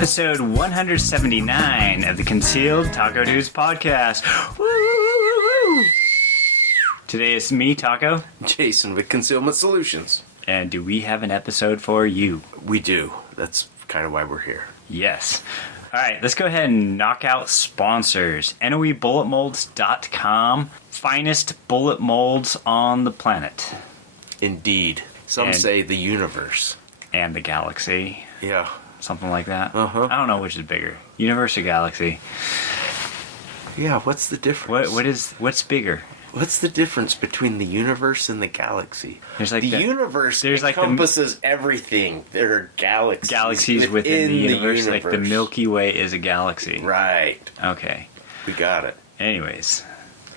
episode 179 of the Concealed Taco Dudes podcast. Woo! Today is me, Taco. Jason with Concealment Solutions. And do we have an episode for you? We do. That's kind of why we're here. Yes. All right, let's go ahead and knock out sponsors. NOEBulletMolds.com. Finest bullet molds on the planet. Indeed. Some say the universe. And the galaxy. Yeah. Something like that. Uh-huh. I don't know which is bigger. Universe or galaxy? Yeah, what's the difference? What's bigger? What's the difference between the universe and the galaxy? There's like the universe encompasses everything. There are galaxies. Galaxies within the universe. Like the Milky Way is a galaxy. Right. Okay. We got it. Anyways.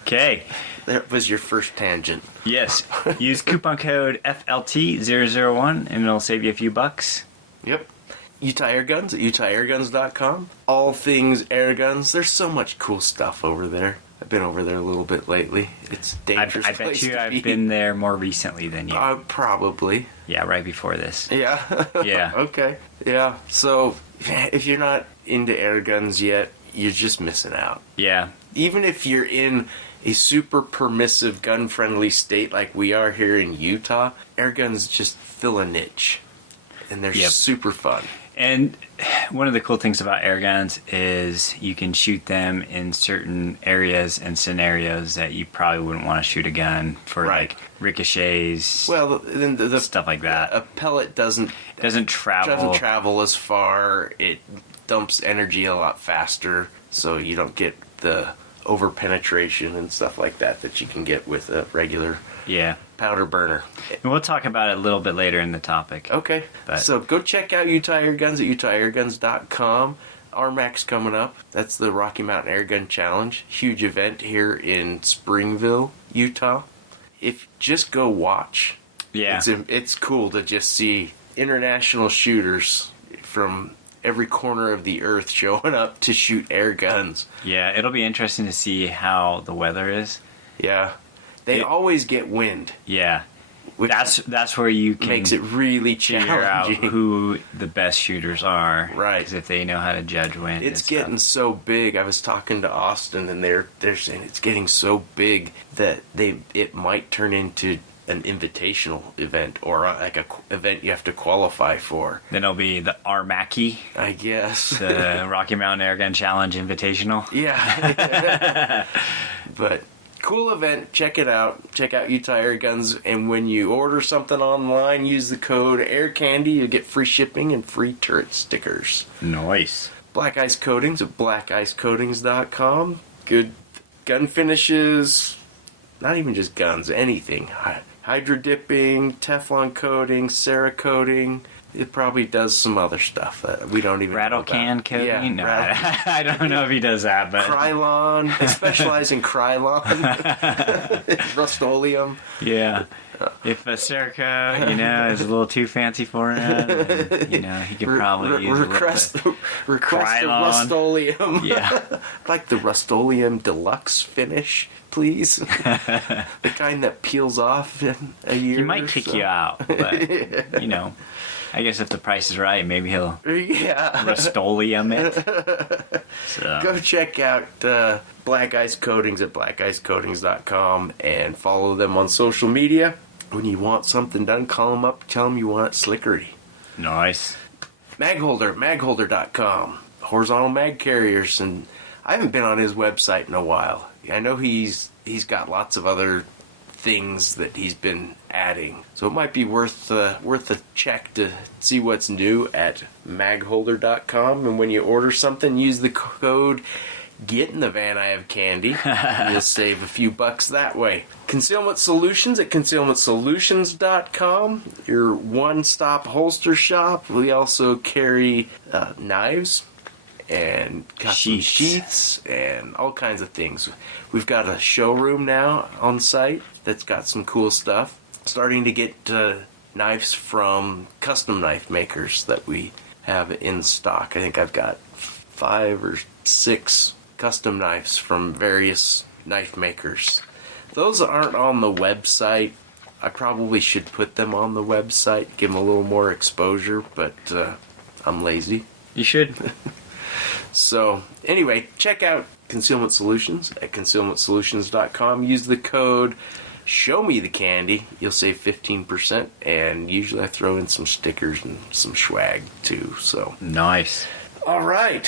Okay. That was your first tangent. Yes. Use coupon code FLT001 and it'll save you a few bucks. Yep. Utah Air Guns at utahairguns.com. All things air guns. There's so much cool stuff over there. I've been over there a little bit lately. It's a dangerous I bet you I've been there more recently than you. Probably. Yeah, right before this. Yeah. Yeah. Okay. Yeah. So, if you're not into air guns yet, you're just missing out. Yeah. Even if you're in a super permissive, gun-friendly state like we are here in Utah, air guns just fill a niche. And they're super fun. And one of the cool things about air guns is you can shoot them in certain areas and scenarios that you probably wouldn't want to shoot a gun for, like ricochets. Well, then the stuff like that. A pellet doesn't travel as far. It dumps energy a lot faster, so you don't get the over penetration and stuff like that you can get with a regular powder burner. And we'll talk about it a little bit later in the topic. Okay. So go check out Utah Air Guns at utahairguns.com. RMAC's coming up. That's the Rocky Mountain Air Gun Challenge. Huge event here in Springville, Utah. If just go watch. Yeah. It's cool to just see international shooters from every corner of the earth showing up to shoot air guns. Yeah, it'll be interesting to see how the weather is. Yeah. They always get wind. Yeah. That's where you can makes it really challenging. Figure out who the best shooters are. Right. Because if they know how to judge wind. It's getting so big. I was talking to Austin and they're saying it's getting so big that it might turn into an invitational event or like a event you have to qualify for. Then it'll be the RMACI, I guess. The Rocky Mountain Air Gun Challenge Invitational. Yeah. But cool event. Check it out. Check out Utah Air Guns. And when you order something online, use the code AIRCANDY. You'll get free shipping and free turret stickers. Nice. Black Ice Coatings at blackicecoatings.com. Good gun finishes. Not even just guns, anything. Hydro dipping, Teflon coating, Cerakoting. It probably does some other stuff that we don't even Rattle know about. Can coating? Yeah, no, I don't know if he does that, but Krylon. They specialize in Krylon. Rust-Oleum. Yeah. If a Cerakote, is a little too fancy for him, then, he could probably use request the Krylon. Rust-Oleum. Yeah. I'd like the Rust-Oleum Deluxe finish, please. The kind that peels off in a year. He might kick you out, but, I guess if the price is right, maybe he'll Rust-Oleum it. So. Go check out Black Ice Coatings at blackicecoatings.com and follow them on social media. When you want something done, call them up, tell them you want it slickery. Nice. Magholder.com. Horizontal mag carriers, and I haven't been on his website in a while. I know he's got lots of other things that he's been adding, so it might be worth a check to see what's new at magholder.com. And when you order something, use the code Get in the Van I Have Candy. You'll save a few bucks that way. Concealment Solutions at concealmentsolutions.com, your one-stop holster shop. We also carry knives and custom sheaths and all kinds of things. We've got a showroom now on site that's got some cool stuff. Starting to get knives from custom knife makers that we have in stock. I think I've got 5 or 6 custom knives from various knife makers. Those aren't on the website. I probably should put them on the website, give them a little more exposure, but I'm lazy. You should. So, anyway, check out Concealment Solutions at concealmentsolutions.com. Use the code SHOWMETHECANDY. You'll save 15%, and usually I throw in some stickers and some swag, too. So Nice. All right.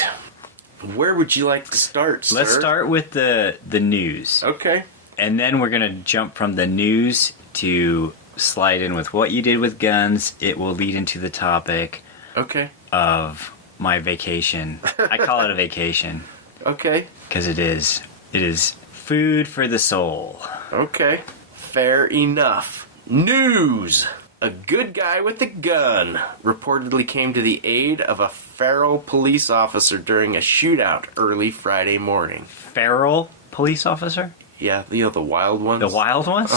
Where would you like to start, sir? Let's start with the news. Okay. And then we're going to jump from the news to slide in with what you did with guns. It will lead into the topic Okay. of my vacation. I call it a vacation Okay. because it is. It is food for the soul. Okay. Fair enough. News! A good guy with a gun reportedly came to the aid of a feral police officer during a shootout early Friday morning. Feral police officer? Yeah, the wild ones. The wild ones?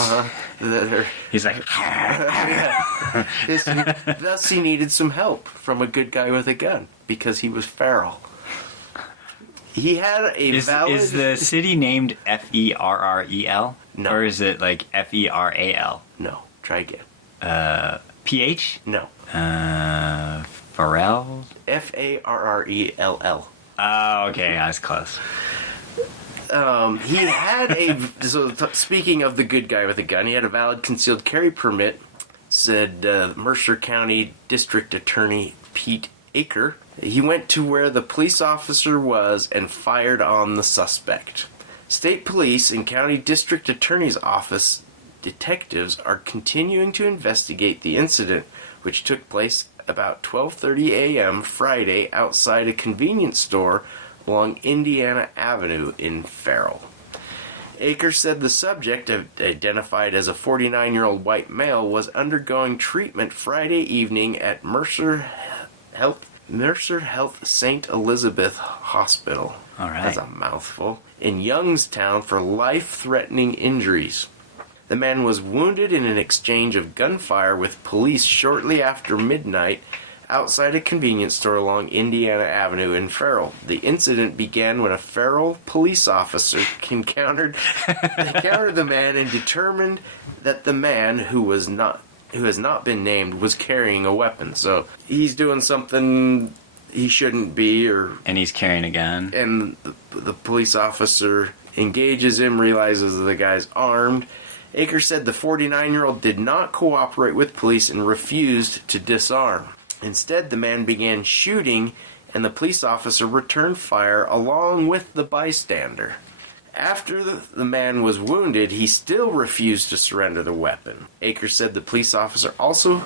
They're- He's like, Thus he needed some help from a good guy with a gun because he was feral. He had a valid... is the city named Ferrel? No. Or is it like Feral? No, try again. PH? No. Pharrell? Farrell. Oh, okay, that's close. He had speaking of the good guy with a gun, he had a valid concealed carry permit, said Mercer County District Attorney Pete Aker. He went to where the police officer was and fired on the suspect. State police and county district attorney's office detectives are continuing to investigate the incident, which took place about 12:30 a.m. Friday outside a convenience store along Indiana Avenue in Farrell. Aker said the subject, identified as a 49-year-old white male, was undergoing treatment Friday evening at Mercer Health St. Elizabeth Hospital. All right. That's a mouthful. In Youngstown for life-threatening injuries. The man was wounded in an exchange of gunfire with police shortly after midnight outside a convenience store along Indiana Avenue in Farrell. The incident began when a Farrell police officer encountered the man and determined that the man who has not been named was carrying a weapon. So he's doing something he shouldn't be, and he's carrying a gun. And the police officer engages him, realizes that the guy's armed. Aker said the 49-year-old did not cooperate with police and refused to disarm. Instead, the man began shooting, and the police officer returned fire along with the bystander. After the man was wounded, he still refused to surrender the weapon. Aker said the police officer also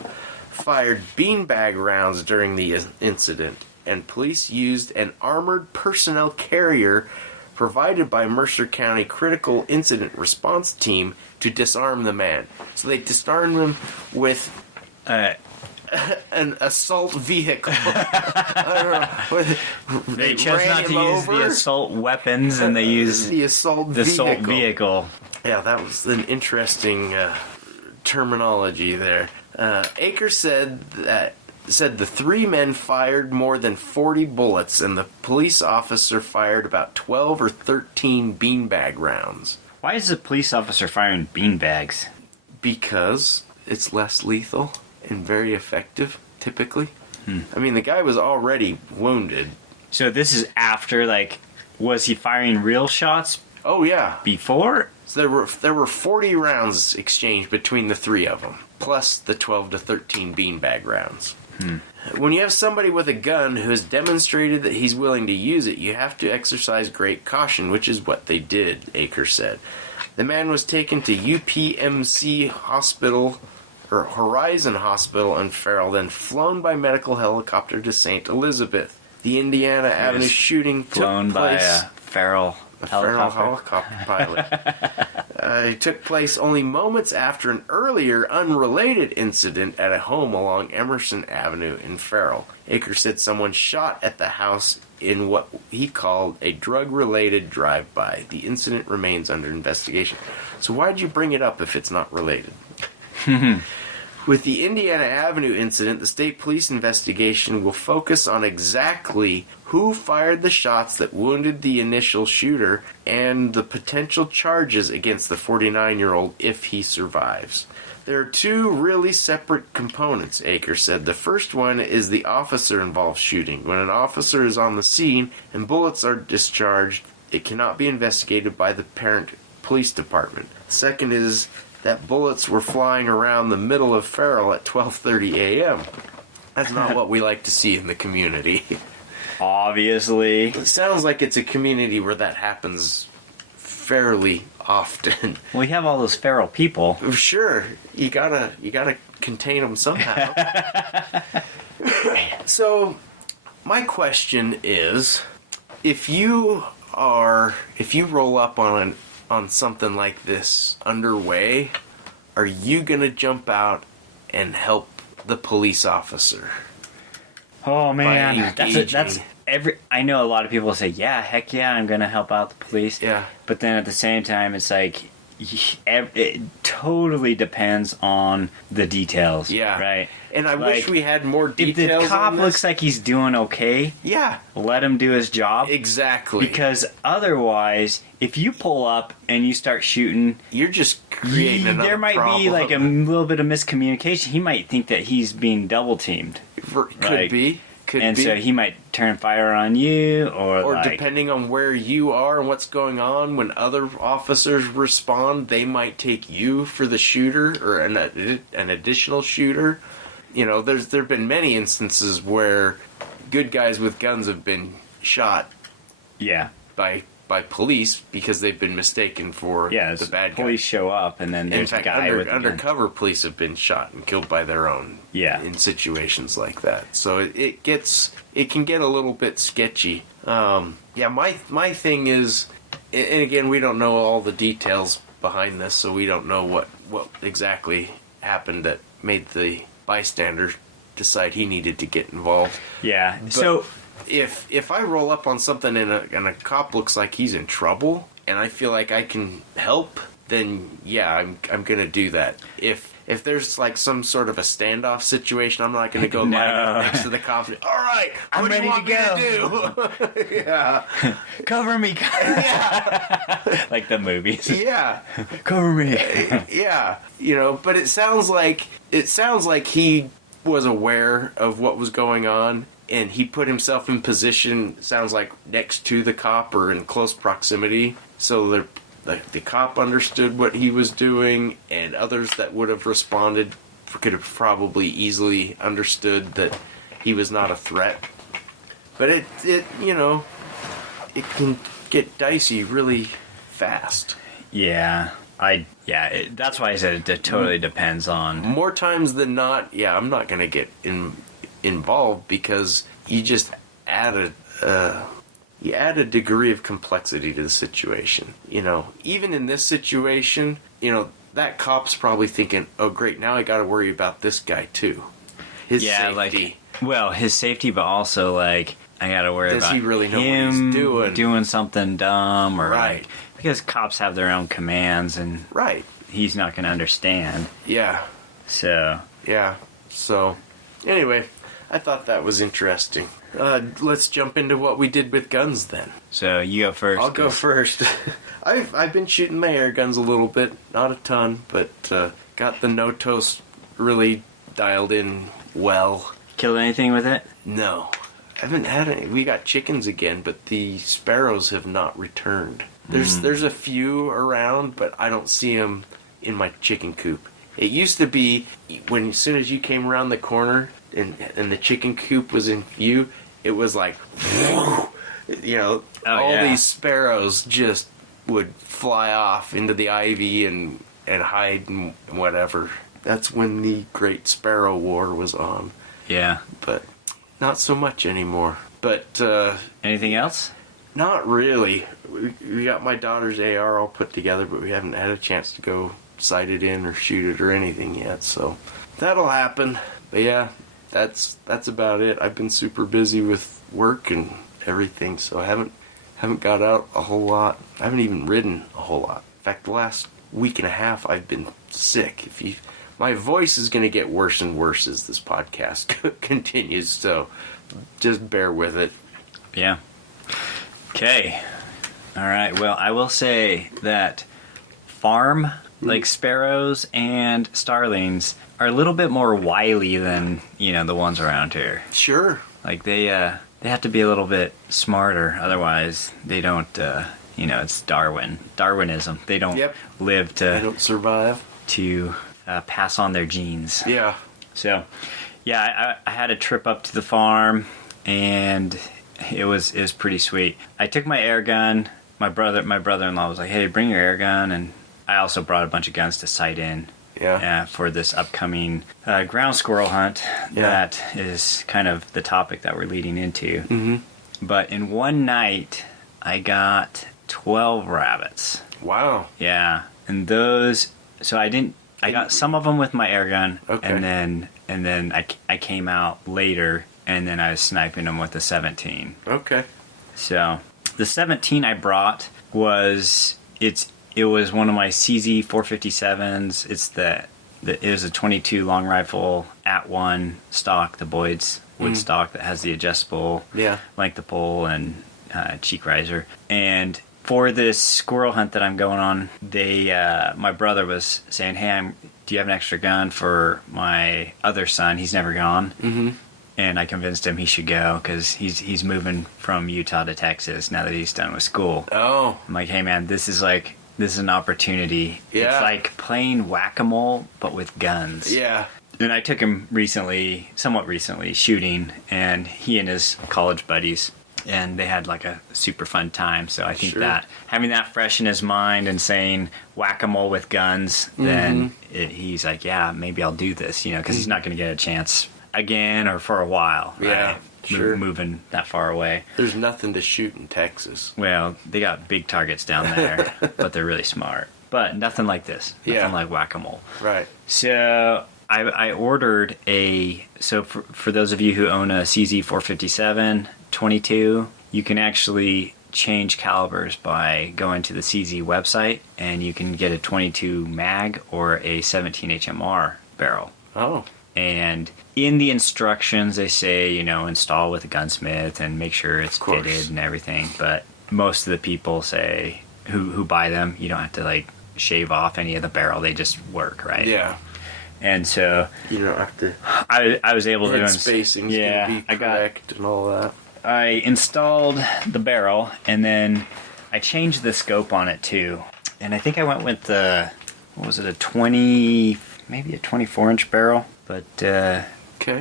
fired beanbag rounds during the incident, and police used an armored personnel carrier provided by Mercer County Critical Incident Response Team to disarm the man. So they disarmed him with an assault vehicle. I don't know. They chose not to use the assault weapons, and they used the assault vehicle. Yeah, that was an interesting terminology there. Aker said the three men fired more than 40 bullets, and the police officer fired about 12 or 13 beanbag rounds. Why is the police officer firing beanbags? Because it's less lethal and very effective, typically. I mean, the guy was already wounded. So this is after, was he firing real shots? Oh, yeah. Before? So there were 40 rounds exchanged between the three of them, plus the 12 to 13 beanbag rounds. When you have somebody with a gun who has demonstrated that he's willing to use it, you have to exercise great caution, which is what they did, Aker said. The man was taken to UPMC Hospital, or Horizon Hospital in Farrell, then flown by medical helicopter to St. Elizabeth. The Indiana Avenue shooting took Flown by place... a feral helicopter pilot. It took place only moments after an earlier unrelated incident at a home along Emerson Avenue in Farrell. Aker said someone shot at the house in what he called a drug-related drive-by. The incident remains under investigation. So why'd you bring it up if it's not related? With the Indiana Avenue incident, the state police investigation will focus on exactly who fired the shots that wounded the initial shooter and the potential charges against the 49-year-old if he survives. There are two really separate components, Aker said. The first one is the officer-involved shooting. When an officer is on the scene and bullets are discharged, it cannot be investigated by the parent police department. Second is that bullets were flying around the middle of Farrell at 12:30 a.m. That's not what we like to see in the community. Obviously. It sounds like it's a community where that happens fairly often. We have all those feral people. Sure, you gotta contain them somehow. So, my question is, if you roll up on something like this underway, are you gonna jump out and help the police officer? Oh man, that's every. I know a lot of people say, "Yeah, heck yeah, I'm gonna help out the police." Yeah, but then at the same time, it's like it totally depends on the details. Yeah, right. And I wish we had more details. If the cop on this. looks like he's doing okay, yeah, let him do his job. Exactly. Because otherwise, if you pull up and you start shooting, you're just creating another there might problem. be like a little bit of miscommunication. He might think that he's being double teamed. Could be. And so he might turn fire on you, or depending on where you are and what's going on, when other officers respond, they might take you for the shooter or an additional shooter. You know, there've been many instances where good guys with guns have been shot. Yeah. By police because they've been mistaken for the bad guy. Police show up and then there's in fact, a guy with undercover police have been shot and killed by their own. Yeah. In situations like that, so it can get a little bit sketchy. My thing is, and again, we don't know all the details behind this, so we don't know what exactly happened that made the bystander decide he needed to get involved. Yeah. But so if I roll up on something and a cop looks like he's in trouble and I feel like I can help, then yeah, I'm gonna do that. If there's like some sort of a standoff situation, I'm not gonna go lie next to the cop. All right, I'm ready to go. Yeah, cover me. Yeah, like the movies. Yeah, cover me. Yeah, you know. But it sounds like he was aware of what was going on. And he put himself in position, sounds like, next to the cop or in close proximity. So the cop understood what he was doing, and others that would have responded could have probably easily understood that he was not a threat. But it can get dicey really fast. Yeah. That's why I said it totally depends on. More times than not, yeah, I'm not going to get involved because you just add a degree of complexity to the situation. You know, even in this situation, you know, that cop's probably thinking, "Oh, great, now I got to worry about this guy too." His safety. His safety, but also like I got to worry about he really know him what he's doing something dumb or right. Because cops have their own commands and right. He's not going to understand. Yeah. So. Yeah. So, anyway, I thought that was interesting. Let's jump into what we did with guns then. So you go first. I'll go first. I've been shooting my air guns a little bit, not a ton, but got the no-toast really dialed in well. Killed anything with it? No. I haven't had any. We got chickens again, but the sparrows have not returned. There's a few around, but I don't see them in my chicken coop. It used to be as soon as you came around the corner and the chicken coop was in view, it was like, you know, these sparrows just would fly off into the ivy and hide and whatever. That's when the Great Sparrow War was on. Yeah. But not so much anymore. But anything else? Not really. We got my daughter's AR all put together, but we haven't had a chance to go sight it in or shoot it or anything yet. So that'll happen. But yeah, that's about it. I've been super busy with work and everything, so I haven't got out a whole lot. I haven't even ridden a whole lot. In fact, the last week and a half I've been sick. My voice is going to get worse and worse as this podcast continues, so just bear with it. Yeah. Okay. All right. Well, I will say that farm like sparrows and starlings are a little bit more wily than, the ones around here. Sure. Like they have to be a little bit smarter, otherwise they don't. It's Darwinism. They don't live to. They don't survive to pass on their genes. Yeah. So, I had a trip up to the farm, and it was pretty sweet. I took my air gun. My brother-in-law was like, "Hey, bring your air gun," and I also brought a bunch of guns to sight in. Yeah. For this upcoming ground squirrel hunt, that is kind of the topic that we're leading into. Mm-hmm. But in one night, I got 12 rabbits. Wow. Yeah, and those. So I got some of them with my air gun, okay. and then I came out later, and then I was sniping them with the 17. Okay. So the 17 I brought was it was one of my CZ 457s. It was a 22 long rifle @1 stock, the Boyd's wood stock that has the adjustable length of pole and cheek riser. And for this squirrel hunt that I'm going on, my brother was saying, "Hey, do you have an extra gun for my other son? He's never gone." Mm-hmm. And I convinced him he should go because he's moving from Utah to Texas now that he's done with school. Oh. I'm like, "Hey, man, this is an opportunity. Yeah. It's like playing whack-a-mole, but with guns." Yeah. And I took him somewhat recently, shooting, and he and his college buddies, and they had like a super fun time. So I think that having that fresh in his mind and saying whack-a-mole with guns, then he's like, "Yeah, maybe I'll do this," because he's not going to get a chance again or for a while. Yeah. Right? Sure. Moving that far away. There's nothing to shoot in Texas. Well, they got big targets down there, but they're really smart. But nothing like this. Nothing like whack-a-mole. Right. So I ordered for those of you who own a CZ 457 22, you can actually change calibers by going to the CZ website, and you can get a 22 mag or a 17 HMR barrel. Oh. And in the instructions, they say, install with a gunsmith and make sure it's fitted and everything. But most of the people say, who buy them, you don't have to like shave off any of the barrel. They just work, right? Yeah. And so you don't have to. I was able to. Spacing's gonna be correct and all that. I installed the barrel, and then I changed the scope on it too. And I think I went with a 20, maybe a 24-inch barrel. But I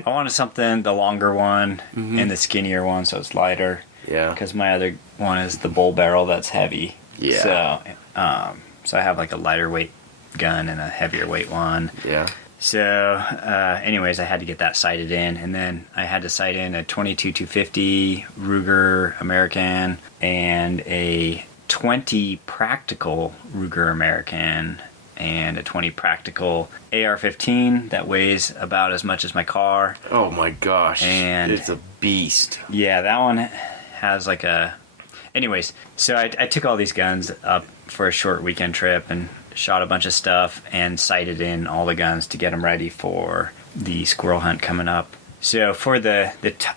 wanted something, the longer one and the skinnier one, so it's lighter. Yeah. Because my other one is the bull barrel that's heavy. Yeah. So I have like a lighter weight gun and a heavier weight one. Yeah. So, anyways, I had to get that sighted in, and then I had to sight in a 22-250 Ruger American and a 20 practical Ruger American and a 20 practical AR-15 that weighs about as much as my car. Oh my gosh. And it's a beast. Yeah, that one has like a... Anyways, so I took all these guns up for a short weekend trip and shot a bunch of stuff and sighted in all the guns to get them ready for the squirrel hunt coming up. So for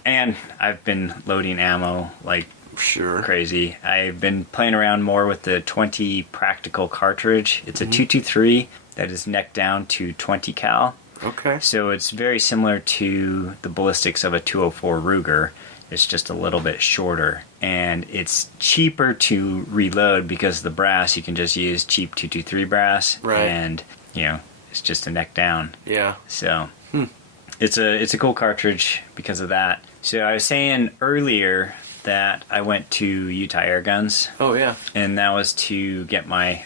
and I've been loading ammo like crazy. I've been playing around more with the 20 practical cartridge. It's a 223 that is neck down to 20 cal. Okay. So it's very similar to the ballistics of a 204 Ruger. It's just a little bit shorter, and it's cheaper to reload because the brass, you can just use cheap 223 brass, and it's just a neck down. Yeah. So it's a cool cartridge because of that. So I was saying earlier that I went to Utah Air Guns. Oh yeah. And that was to get my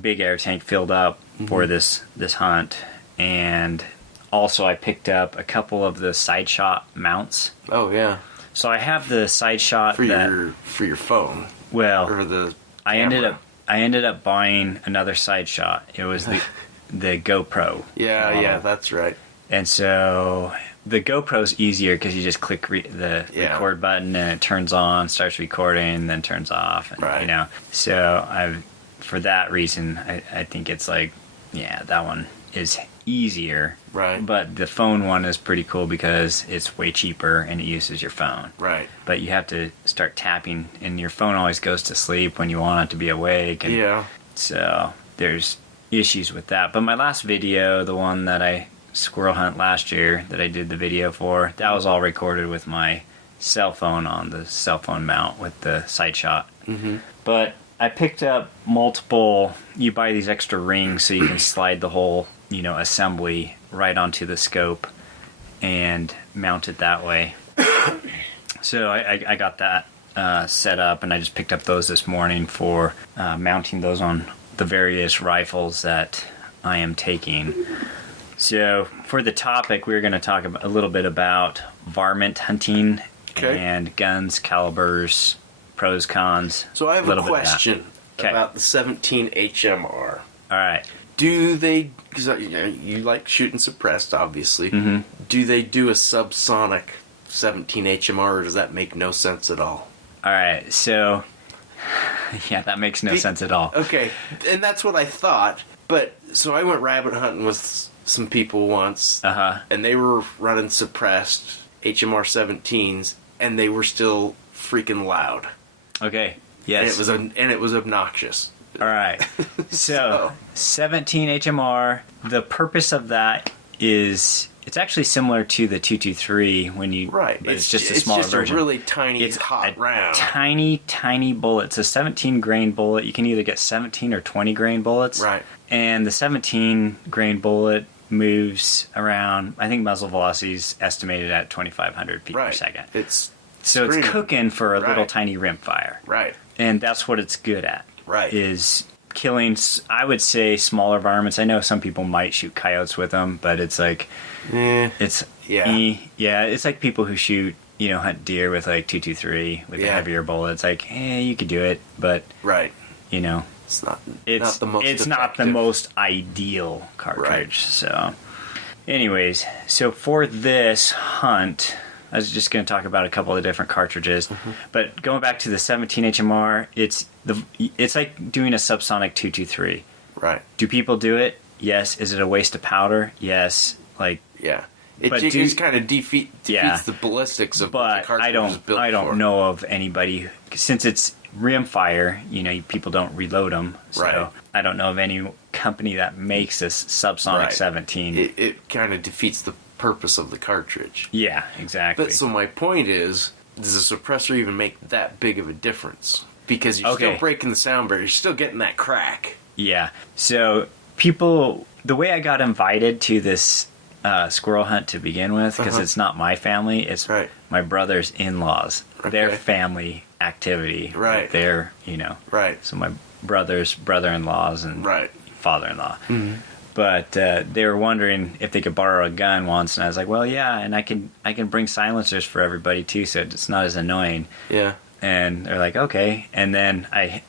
big air tank filled up for this hunt, and also I picked up a couple of the side shot mounts. Oh yeah. So I have the side shot for your phone. Well, or the I ended up buying another side shot. It was the GoPro. Yeah, that's right. And so the GoPro's easier because you just click the record button and it turns on, starts recording, then turns off. And, So for that reason, I think it's like, that one is easier. Right. But the phone one is pretty cool because it's way cheaper and it uses your phone. Right. But you have to start tapping, and your phone always goes to sleep when you want it to be awake. And So there's issues with that. But my last video, the one that I squirrel hunt last year that I did the video for, that was all recorded with my cell phone on the cell phone mount with the side shot. Mm-hmm. But I picked up multiple, you buy these extra rings so you can slide the whole, assembly right onto the scope and mount it that way. So I got that set up, and I just picked up those this morning for mounting those on the various rifles that I am taking. So for the topic, we're going to talk a little bit about varmint hunting and guns, calibers, pros, cons. So I have a question about the 17 HMR. All right. Do they, because you like shooting suppressed, obviously, do they do a subsonic 17 HMR, or does that make no sense at all? All right, so, yeah, that makes no sense at all. Okay, and that's what I thought, but, so I went rabbit hunting with some people once, and they were running suppressed HMR 17s, and they were still freaking loud. Okay, yes. And it was obnoxious. All right, so 17 HMR, the purpose of that is, it's actually similar to the 223 when you, right? But it's just a smaller version. It's just a really tiny, hot round. Tiny bullet. It's a 17 grain bullet. You can either get 17 or 20 grain bullets. Right. And the 17 grain bullet moves around, I think muzzle velocity is estimated at 2,500 feet per second. It's cooking for a little tiny rim fire. Right. And that's what it's good at. Right. Is killing, I would say, smaller varmints. I know some people might shoot coyotes with them, but it's like, it's like people who shoot, hunt deer with like 223 with the heavier bullet. It's like, you could do it, but it's not the most ideal cartridge. Right. So, anyways, so for this hunt, I was just going to talk about a couple of different cartridges, but going back to the 17 HMR, it's like doing a subsonic 223. Right. Do people do it? Yes. Is it a waste of powder? Yes. It just kind of defeats the ballistics of what the cartridge is built for. I don't know of anybody, since it's rim fire, people don't reload them, so I don't know of any company that makes this subsonic 17. It kind of defeats the purpose of the cartridge. Yeah, exactly. But so my point is, does a suppressor even make that big of a difference? Because you're still breaking the sound barrier, you're still getting that crack. Yeah. So the way I got invited to this squirrel hunt to begin with, because it's not my family, it's my brother's in-laws, their family activity. Right. Their, Right. So my brother's brother-in-laws and father-in-law. Mm-hmm. But they were wondering if they could borrow a gun once, and I was like, well, yeah, and I can bring silencers for everybody too, so it's not as annoying. Yeah. And they're like, okay. And then I,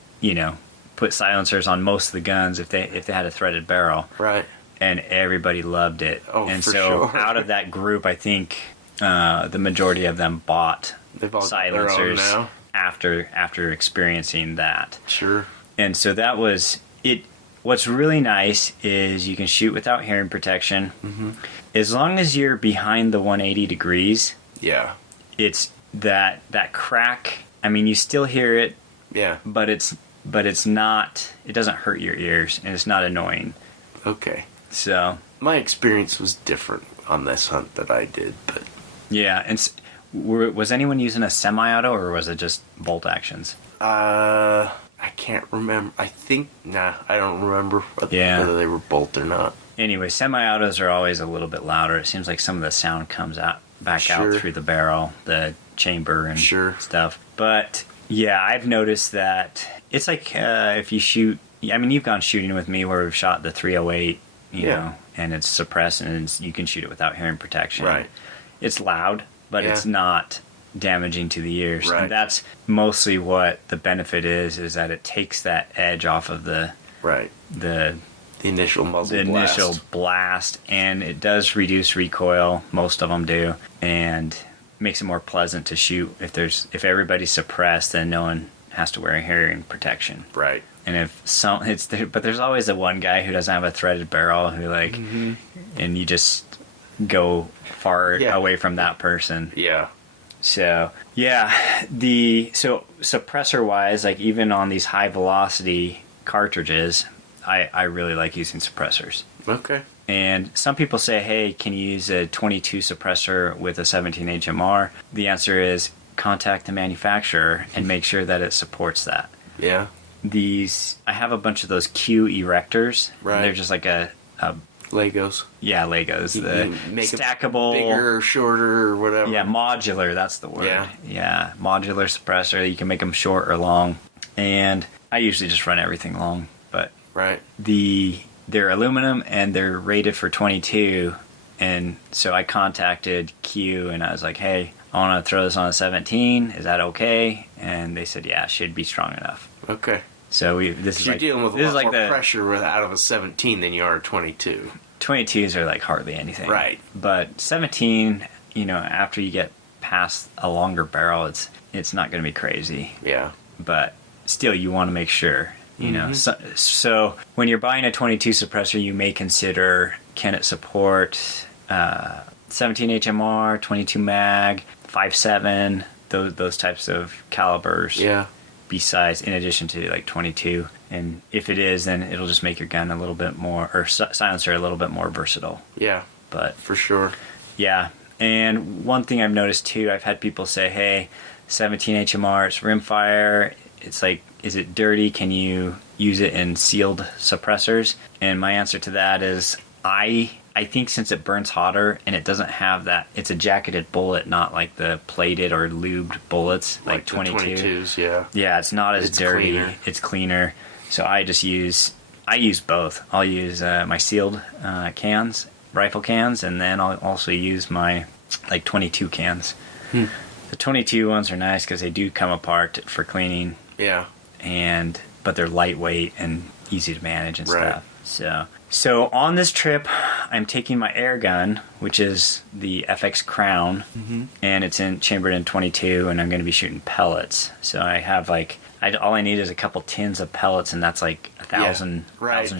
put silencers on most of the guns if they had a threaded barrel. Right. And everybody loved it. Oh, and for so sure. out of that group, I think the majority of them bought silencers after experiencing that. Sure. And so that was it. What's really nice is you can shoot without hearing protection. Mm-hmm. As long as you're behind the 180 degrees. Yeah. It's that crack. I mean, you still hear it. Yeah. But it's not. It doesn't hurt your ears, and it's not annoying. Okay. So my experience was different on this hunt that I did, but yeah. And was anyone using a semi-auto, or was it just bolt actions? I can't remember. I don't remember whether they were bolt or not. Anyway, semi-autos are always a little bit louder. It seems like some of the sound comes back out through the barrel, the chamber, and stuff. But yeah, I've noticed that it's like if you shoot. I mean, you've gone shooting with me where we've shot the 308, you know, and it's suppressed, and you can shoot it without hearing protection. Right. It's loud, but it's not damaging to the ears. Right. And that's mostly what the benefit is that it takes that edge off of the initial muzzle initial blast, and it does reduce recoil. Most of them do, and makes it more pleasant to shoot. If everybody's suppressed, then no one has to wear hearing protection. Right. And but there's always the one guy who doesn't have a threaded barrel who and you just go far away from that person. Yeah. So suppressor wise, like even on these high velocity cartridges, I really like using suppressors. Okay. And some people say, hey, can you use a 22 suppressor with a 17 HMR? The answer is contact the manufacturer and make sure that it supports that. Yeah. I have a bunch of those Q erectors. Right. They're just like a Legos. Yeah, Legos. The make stackable, bigger or shorter or whatever. Yeah, modular. That's the word. Yeah. Modular suppressor. You can make them short or long, and I usually just run everything long. But right, they're aluminum and they're rated for 22, and so I contacted Q and I was like, hey, I want to throw this on a 17. Is that okay? And they said, yeah, it should be strong enough. Okay. So you're dealing with a lot more pressure out of a 17 than you are a 22. 22s are like hardly anything. Right. But 17, after you get past a longer barrel, it's not going to be crazy. Yeah. But still, you want to make sure, So when you're buying a 22 suppressor, you may consider, can it support 17 HMR, 22 mag, 5.7, those types of calibers. Yeah. Besides, in addition to like 22, and if it is, then it'll just make your gun a little bit more, or silencer a little bit more versatile. Yeah, but for sure. Yeah, and one thing I've noticed too, I've had people say, "Hey, 17 HMR, it's rimfire. It's like, is it dirty? Can you use it in sealed suppressors?" And my answer to that is, I think since it burns hotter and it doesn't have that, it's a jacketed bullet, not like the plated or lubed bullets like 22s. Yeah. Yeah, it's not as dirty. Cleaner. It's cleaner. So I use both. I'll use my sealed cans, rifle cans, and then I'll also use my like 22 cans. The 22 ones are nice because they do come apart for cleaning. Yeah. But they're lightweight and easy to manage and stuff. So on this trip, I'm taking my air gun, which is the FX Crown, and it's chambered in 22, and I'm going to be shooting pellets. So I have all I need is a couple tins of pellets, and that's like 1,000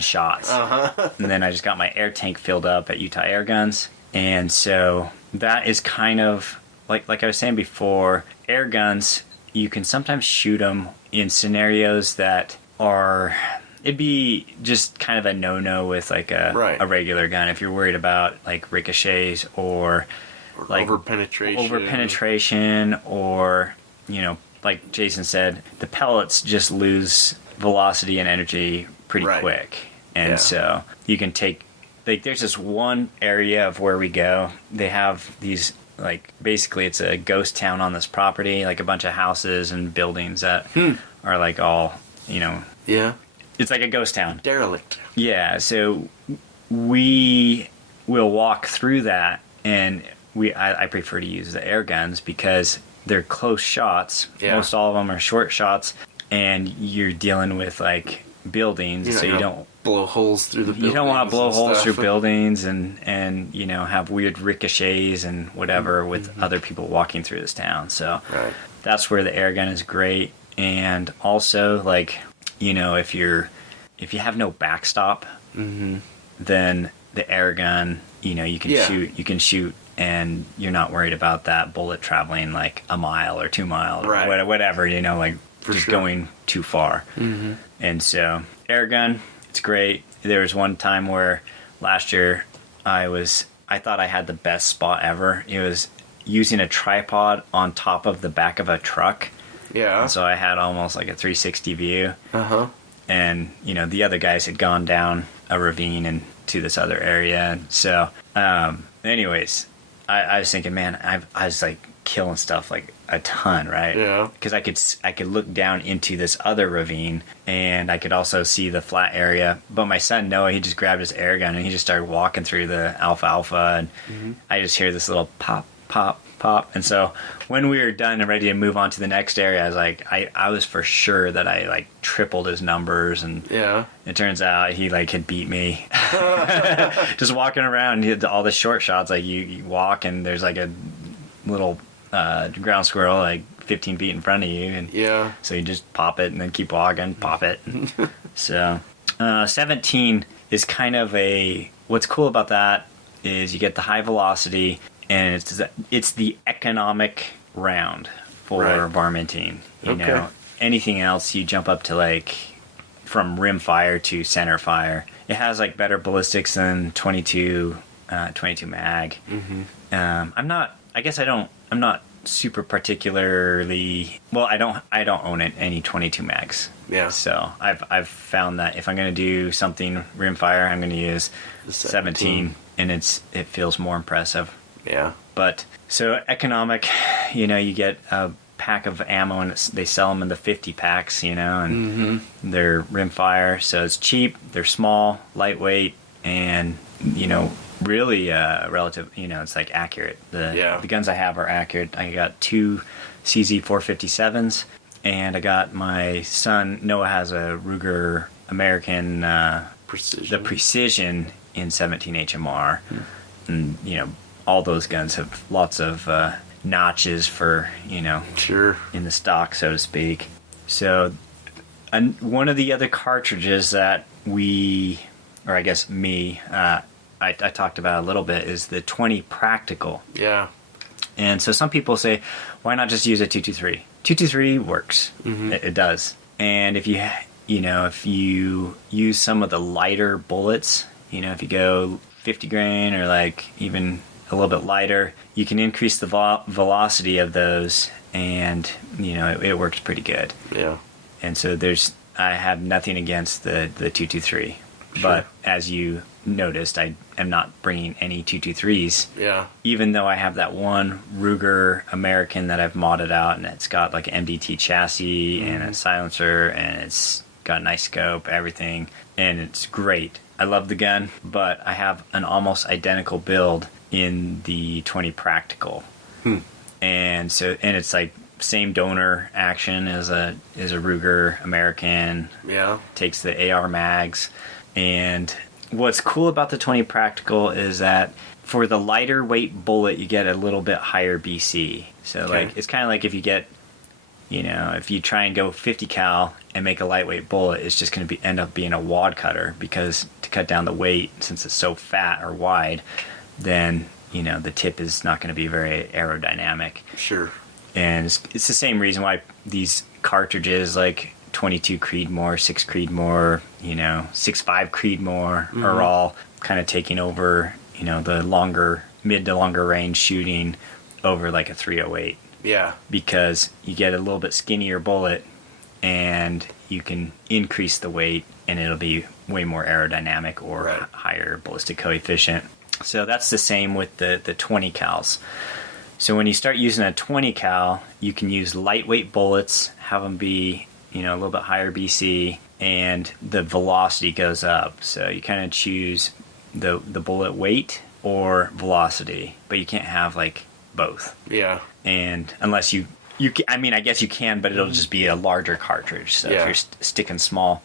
shots. And then I just got my air tank filled up at Utah Air Guns, and so that is kind of like I was saying before. Air guns, you can sometimes shoot them in scenarios that are. It'd be just kind of a no-no with like a regular gun if you're worried about like ricochets or like over-penetration or, like Jason said, the pellets just lose velocity and energy pretty quick. And so you can take, like, there's this one area of where we go. They have these, like, basically it's a ghost town on this property, like a bunch of houses and buildings that are like all, Yeah. It's like a ghost town. Derelict. Yeah, so we will walk through that, and I prefer to use the air guns because they're close shots. Yeah. Most all of them are short shots, and you're dealing with like buildings, so you don't blow holes through the buildings. You don't want to blow holes through buildings and have weird ricochets and whatever with other people walking through this town. So that's where the air gun is great, and also like. If you have no backstop, then the air gun, you can shoot, and you're not worried about that bullet traveling like a mile or 2 miles or whatever, going too far. And so air gun, it's great. There was one time where last year I thought I had the best spot ever. It was using a tripod on top of the back of a truck. Yeah. And so I had almost like a 360 view. And, the other guys had gone down a ravine and to this other area. So, anyways, I was thinking, man, I was like killing stuff like a ton, right? Yeah. Because I could look down into this other ravine, and I could also see the flat area. But my son Noah, he just grabbed his air gun and he just started walking through the alfalfa, and I just hear this little pop, pop, pop. And so when we were done and ready to move on to the next area, I was like, I was for sure that I like tripled his numbers, and it turns out he like had beat me. Just walking around, he had all the short shots, like you walk and there's like a little ground squirrel like 15 feet in front of you, and so you just pop it and then keep walking, pop it. So 17 is kind of what's cool about that is you get the high velocity, and it's the economic round for varminting. Anything else, you jump up to like from rimfire to centerfire. It has like better ballistics than 22 mag. I'm not super particularly, well, I don't own any 22 mags. Yeah. So I've found that if I'm going to do something rimfire, I'm going to use The 17, and it feels more impressive. Yeah. But so economic, you get a pack of ammo and they sell them in the 50 packs, and they're rimfire, so it's cheap, they're small, lightweight, and really relative, it's like accurate. The guns I have are accurate. I got 2 CZ457s, and I got my son Noah has a Ruger American Precision. The Precision in 17 HMR, and all those guns have lots of notches for Sure. in the stock, so to speak. So one of the other cartridges that I talked about a little bit is the 20 Practical. Yeah. And so some people say, why not just use a 223? 223 works. It does. And if you use some of the lighter bullets, if you go 50 grain or like even a little bit lighter, you can increase the velocity of those, and it works pretty good. Yeah. And so I have nothing against the 223, Sure. but as you noticed, I am not bringing any 223s. Yeah. Even though I have that one Ruger American that I've modded out, and it's got like an MDT chassis and a silencer, and it's got a nice scope, everything, and it's great. I love the gun, but I have an almost identical build in the 20 Practical. And it's like same donor action as a Ruger American. Yeah. Takes the AR mags. And what's cool about the 20 Practical is that for the lighter weight bullet, you get a little bit higher BC. So like it's kind of like if you get, if you try and go 50 cal and make a lightweight bullet, it's just going to end up being a wad cutter, because to cut down the weight, since it's so fat or wide, then the tip is not going to be very aerodynamic. Sure. And it's the same reason why these cartridges like 22 Creedmoor, 6 Creedmoor, 6.5 Creedmoor are all kind of taking over, the mid to longer range shooting over like a 308. Yeah. Because you get a little bit skinnier bullet and you can increase the weight, and it'll be way more aerodynamic or higher ballistic coefficient. So that's the same with the 20 cals. So when you start using a 20 cal, you can use lightweight bullets, have them be, a little bit higher BC, and the velocity goes up. So you kind of choose the bullet weight or velocity, but you can't have like both. Yeah. And unless I guess you can, but it'll just be a larger cartridge. So if you're sticking small.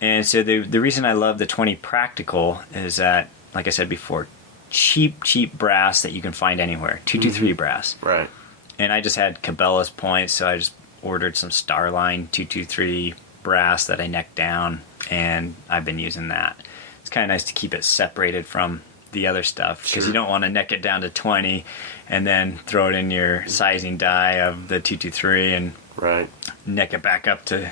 And so the reason I love the 20 Practical is that, like I said before, cheap brass that you can find anywhere. 223 brass. Right. And I just had Cabela's points, so I just ordered some Starline 223 brass that I necked down, and I've been using that. It's kind of nice to keep it separated from the other stuff, because you don't want to neck it down to 20 and then throw it in your sizing die of the 223 and neck it back up to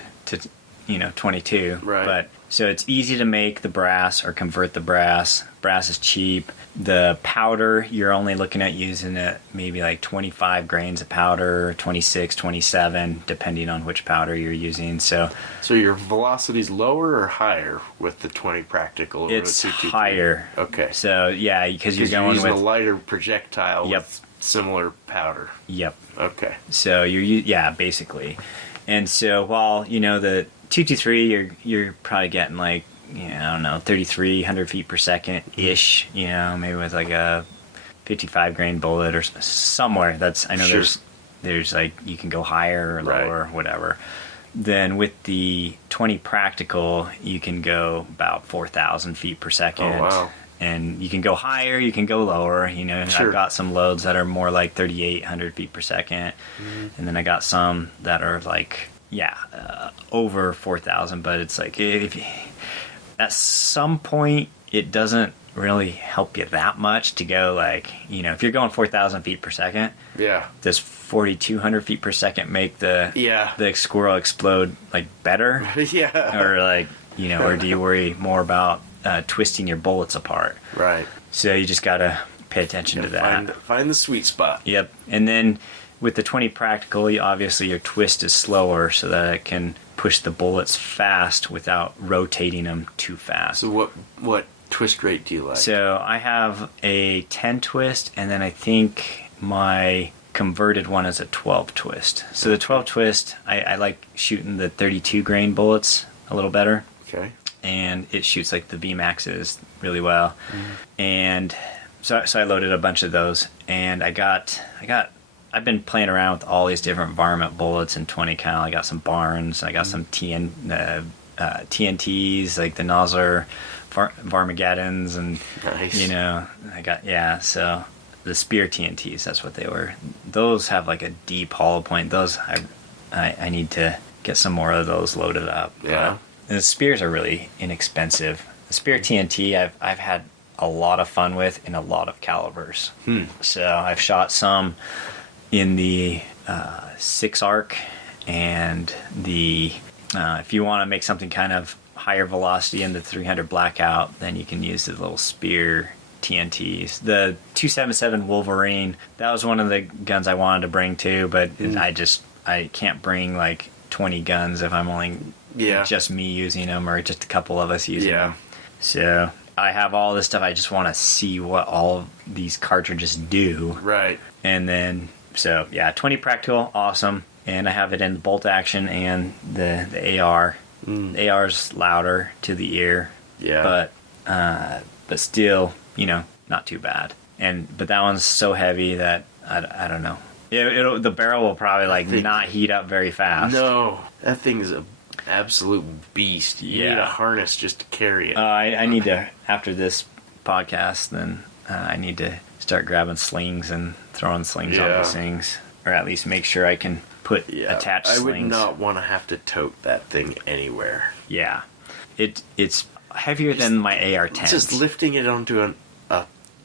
22. Right. But so it's easy to make the brass or convert the brass. Brass is cheap. The powder, you're only looking at using it maybe like 25 grains of powder, 26, 27, depending on which powder you're using. So your velocity's lower or higher with the 20 Practical? Over it's the 223? higher. Okay. So yeah, because you're going using with a lighter projectile with similar powder. Yep. Okay. So basically. And so while, the 223, you're probably getting like, 3,300 feet per second ish, maybe with like a 55 grain bullet or somewhere. I know there's like, you can go higher or lower, whatever. Then with the 20 Practical, you can go about 4,000 feet per second. Oh, wow. And you can go higher, you can go lower. I've got some loads that are more like 3,800 feet per second. And then I got some that are like, over 4,000. But it's like, at some point, it doesn't really help you that much to go like, if you're going 4,000 feet per second, does 4,200 feet per second make the squirrel explode like better? Yeah. Or like, or do you worry more about twisting your bullets apart? Right. So you just gotta pay attention to that. Find the sweet spot. Yep. And then with the 20 practical, obviously your twist is slower so that it can push the bullets fast without rotating them too fast. So what twist rate do you like? So I have a 10 twist, and then I think my converted one is a 12 twist. So the 12 twist, I like shooting the 32 grain bullets a little better. Okay. And it shoots like the VMAXs really well. And so I loaded a bunch of those, and I've been playing around with all these different varmint bullets in 20 cal. I got some Barnes, I got some TNTs, like the Nosler Varmageddons, and nice. I got so the Spear TNTs, that's what they were. Those have like a deep hollow point. Those I need to get some more of those loaded up. Yeah. And the Spears are really inexpensive. The Spear TNT I've had a lot of fun with in a lot of calibers. So I've shot some in the 6 arc, and the if you want to make something kind of higher velocity in the 300 blackout, then you can use the little Spear TNTs. The 277 Wolverine, that was one of the guns I wanted to bring too, but I can't bring like 20 guns if I'm only just me using them or just a couple of us using them. So I have all this stuff. I just want to see what all of these cartridges do. Right. And then 20 practical, awesome. And I have it in the bolt action and the AR. The AR's louder to the ear. Yeah. But still, not too bad. But that one's so heavy that I don't know. The barrel will probably not heat up very fast. No, that thing's an absolute beast. You need a harness just to carry it. I need to, after this podcast, then I need to start grabbing slings and throwing slings on these things, or at least make sure I can put attached slings. I would not want to have to tote that thing anywhere. Yeah, it's heavier than my AR-10. Just lifting it onto a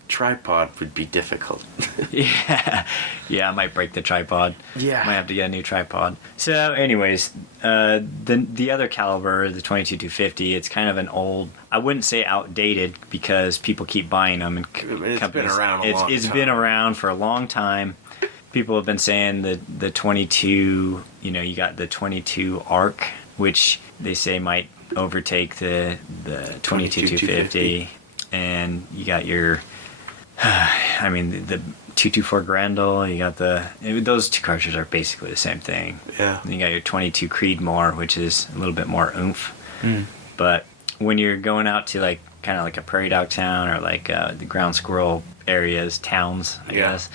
tripod would be difficult. yeah, I might break the tripod. Yeah, might have to get a new tripod. So, anyways, the other caliber, the 22-250, it's kind of an old. I wouldn't say outdated because people keep buying them, and it's been around a long time. It's been around for a long time. People have been saying that the 22, you got the 22 arc, which they say might overtake the 22-250, and you got your. The 224 Grendel, you got those two cartridges are basically the same thing. Yeah. And you got your 22 Creedmoor, which is a little bit more oomph. But when you're going out to kind of like a prairie dog town or the ground squirrel areas, towns, I guess,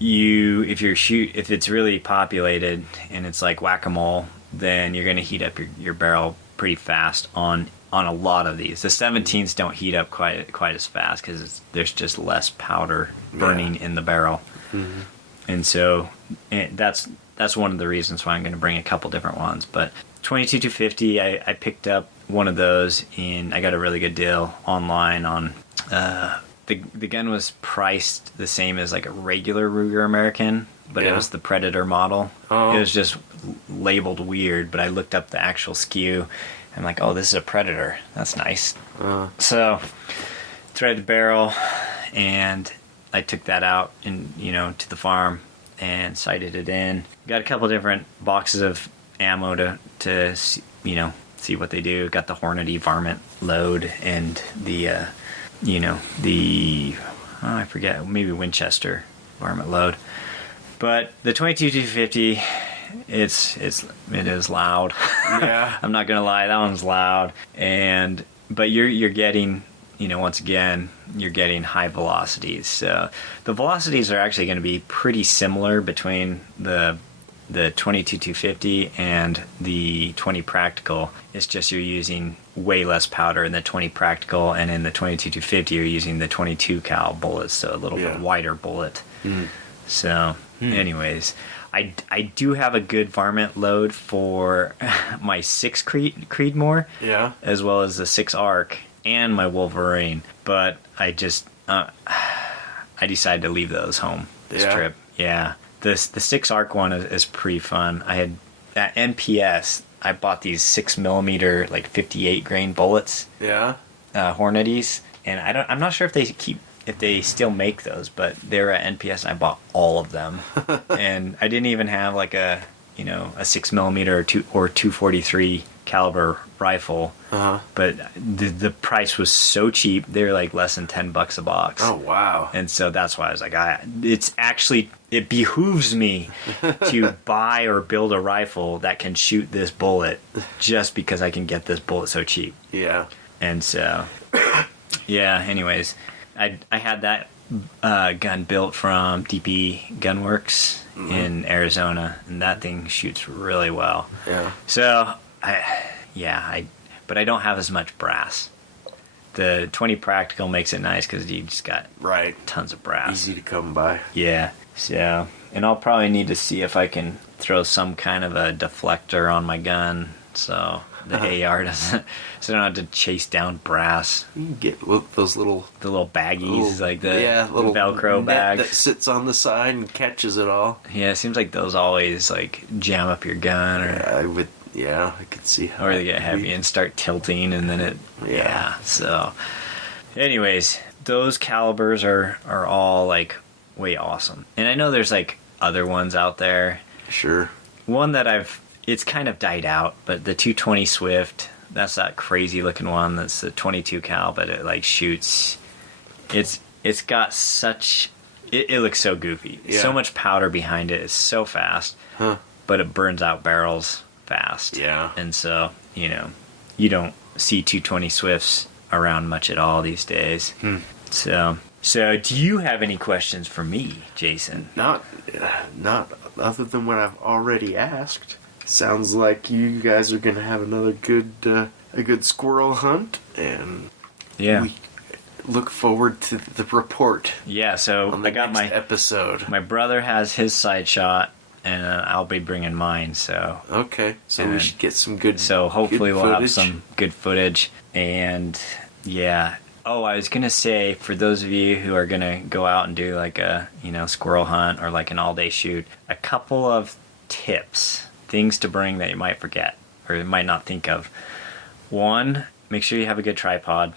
if it's really populated and it's like whack-a-mole, then you're going to heat up your barrel pretty fast on a lot of these. The 17s don't heat up quite as fast because there's just less powder burning in the barrel. And so that's one of the reasons why I'm going to bring a couple different ones. But 22-250, I picked up one of those I got a really good deal online on the gun was priced the same as like a regular Ruger American, but it was the Predator model. It was just labeled weird, but I looked up the actual SKU. I'm like, oh, this is a Predator. That's nice. So, threaded the barrel, and I took that out and to the farm and sighted it in. Got a couple different boxes of ammo to see what they do. Got the Hornady varmint load and the I forget, maybe Winchester varmint load. But the 22-250. It is loud. Yeah. I'm not gonna lie, that one's loud. But you're getting, once again, you're getting high velocities. So the velocities are actually going to be pretty similar between the 22-250 and the 20 practical. It's just you're using way less powder in the 20 practical, and in the 22-250 you're using the 22 cal bullets, so a little bit wider bullet. So anyways, I do have a good varmint load for my 6 Creedmoor, as well as the 6 arc and my Wolverine, but I just I decided to leave those home this trip. The 6 arc one is pretty fun. I had at NPS, I bought these 6mm, like 58 grain bullets, Yeah. Hornadies, and I'm not sure if they still make those, but they were at NPS and I bought all of them. And I didn't even have like a 6mm or 243 caliber rifle. But the price was so cheap. They were like less than $10 a box. Oh, wow. And so that's why I was like, it behooves me to buy or build a rifle that can shoot this bullet just because I can get this bullet so cheap. Yeah. And so, yeah, anyways, I had that gun built from DP Gunworks in Arizona, and that thing shoots really well. Yeah. So, but I don't have as much brass. The 20 practical makes it nice because you just got tons of brass. Easy to come by. Yeah. So, and I'll probably need to see if I can throw some kind of a deflector on my gun, so the AR doesn't, so I don't have to chase down brass. You can get those the little baggies, like the little Velcro bag that sits on the side and catches it all. Yeah, it seems like those always like jam up your gun, or I could see how. Or they get heavy and start tilting, and then So, anyways, those calibers are all like way awesome, and I know there's like other ones out there. Sure. One that it's kind of died out, but the 220 Swift, that's that crazy looking one. That's the 22 cal, but it like shoots. It's got such. It looks so goofy. Yeah. So much powder behind it. It's so fast, but it burns out barrels fast. Yeah. And so you don't see 220 Swifts around much at all these days. So do you have any questions for me, Jason? Not other than what I've already asked. Sounds like you guys are gonna have another good squirrel hunt, and we look forward to the report. Yeah, so on the I got next episode. My brother has his side shot, and I'll be bringing mine. So okay, so we should get some good. So hopefully we'll footage. have some good footage, and yeah. Oh, I was gonna say, for those of you who are gonna go out and do like a squirrel hunt or like an all-day shoot, a couple of tips, things to bring that you might forget or you might not think of. One, make sure you have a good tripod.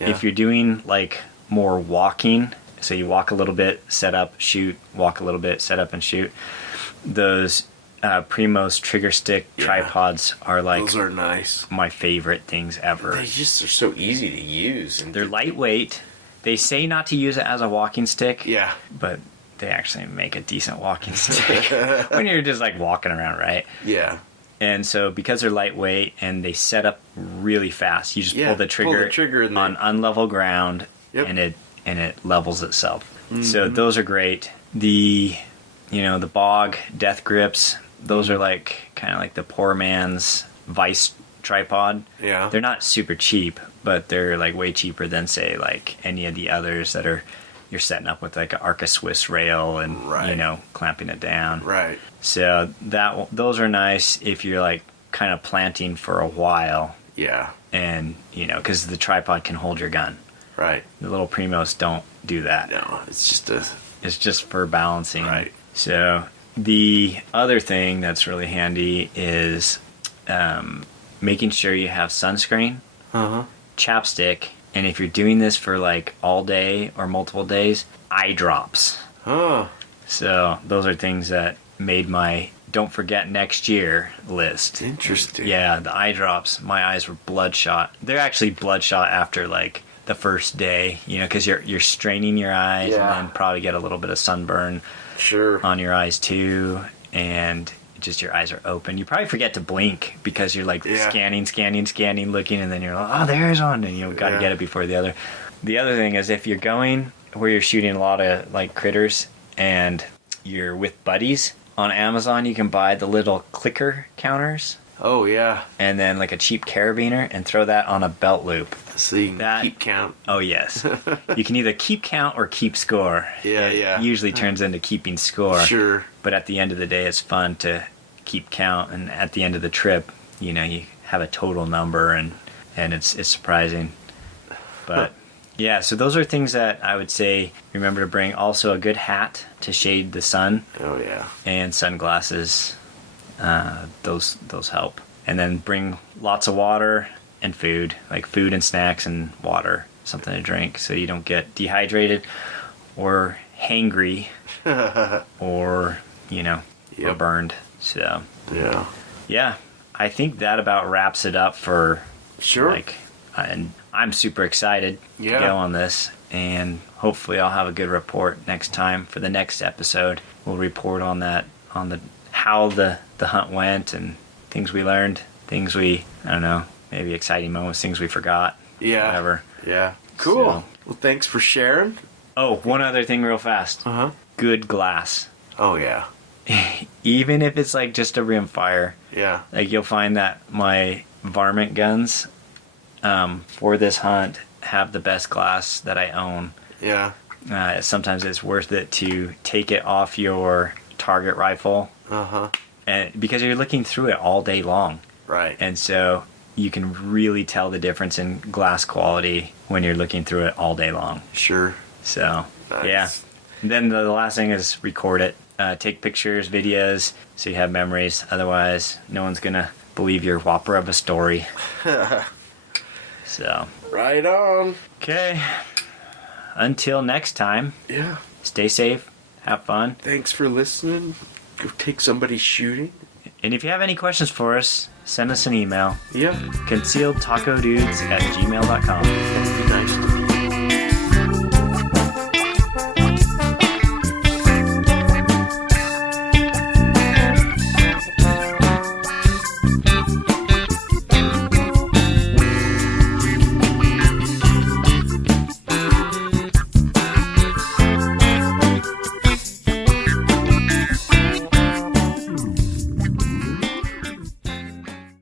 Yeah. If you're doing like more walking, so you walk a little bit, set up, shoot, walk a little bit, set up and shoot, those Primos trigger stick tripods are like, those are nice. My favorite things ever. They just are so easy to use, and they're lightweight. They say not to use it as a walking stick. Yeah, but they actually make a decent walking stick when you're just like walking around, right? Yeah. And so because they're lightweight and they set up really fast, you just pull the trigger on unlevel ground, and it levels itself. So those are great. The the bog death grips, those are like kind of like the poor man's vice tripod. Yeah. They're not super cheap, but they're like way cheaper than say like any of the others that you're setting up with like an Arca Swiss rail and clamping it down. Right. So those are nice if you're like kind of planting for a while. Yeah. And because the tripod can hold your gun. Right. The little Primos don't do that. No, it's just for balancing. Right. So the other thing that's really handy is making sure you have sunscreen, chapstick, and if you're doing this for like all day or multiple days, eye drops. Oh. So those are things that made my don't forget next year list. Interesting. Yeah, the eye drops. My eyes were bloodshot. They're actually bloodshot after like the first day, because you're straining your eyes and then probably get a little bit of sunburn. Sure. On your eyes too, and just your eyes are open. You probably forget to blink because you're like scanning, looking, and then you're like, oh, there's one, and you've got to get it before the other. The other thing is if you're going where you're shooting a lot of like critters and you're with buddies, on Amazon you can buy the little clicker counters. Oh yeah. And then like a cheap carabiner and throw that on a belt loop. So you can keep count. Oh yes. You can either keep count or keep score. Yeah, it usually turns into keeping score. Sure. But at the end of the day it's fun to keep count, and at the end of the trip, you have a total number, and it's surprising. But yeah, so those are things that I would say remember to bring. Also a good hat to shade the sun. Oh yeah. And sunglasses. Those help. and then bring lots of water and food, like food and snacks and water, something to drink, so you don't get dehydrated or hangry or, or burned. So yeah, I think that about wraps it up for sure. And I'm super excited to go on this, and hopefully I'll have a good report next time for the next episode. We'll report on that, on how the hunt went and things we learned, things we, I don't know, maybe exciting moments, things we forgot. Yeah. Whatever. Yeah. Cool. So, well, thanks for sharing. Oh, one other thing real fast. Good glass. Oh, yeah. Even if it's like just a rimfire. Yeah. Like you'll find that my varmint guns for this hunt have the best glass that I own. Yeah. Sometimes it's worth it to take it off your target rifle. And because you're looking through it all day long. Right. And so you can really tell the difference in glass quality when you're looking through it all day long. Sure. So, nice. Yeah. And then the last thing is record it. Take pictures, videos, so you have memories. Otherwise, no one's going to believe your whopper of a story. So. Right on. Okay. Until next time. Yeah. Stay safe. Have fun. Thanks for listening. Go take somebody shooting. And if you have any questions for us, send us an email. Yeah. concealedtacodudes@gmail.com.